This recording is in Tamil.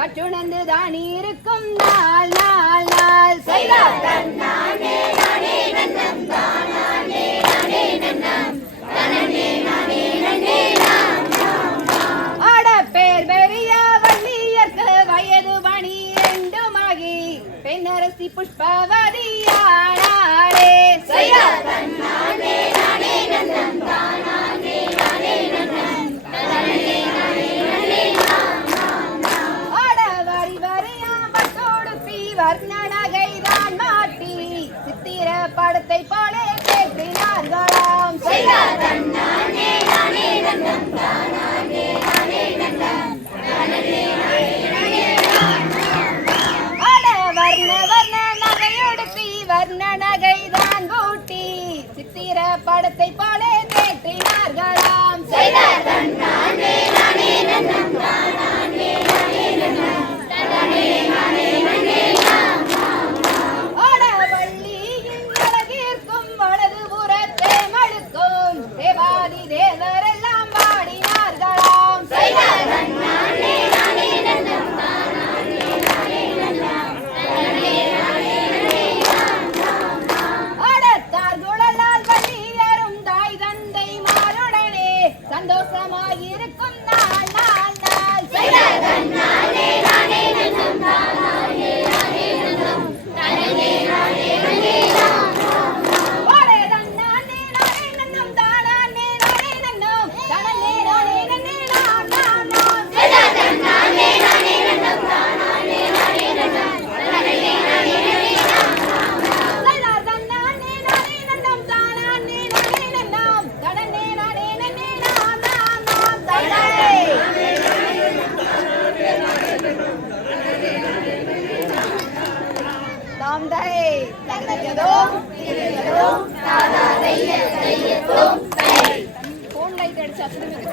பற்றுணர்ந்து தான் இருக்கும் நாள் நாள் நாள் நானே நானே பெரிய வள்ளியர்க்கு வயது பெண்ணரசி செய்ய வர்ணனகைதான் மாட்டி சித்திர படத்தை போல பேசினார்களாம் வர்ணனகைதான் கூட்டி சித்திர படத்தை போல தேற்றினார்களாம் செய்தார் சந்தோஷமாயிருக்கும் தந்தை தந்தையதோம் திருவதோம் தாதாதைய தையத்தோம் தை போன்லைட் அடிச்சு அப்படி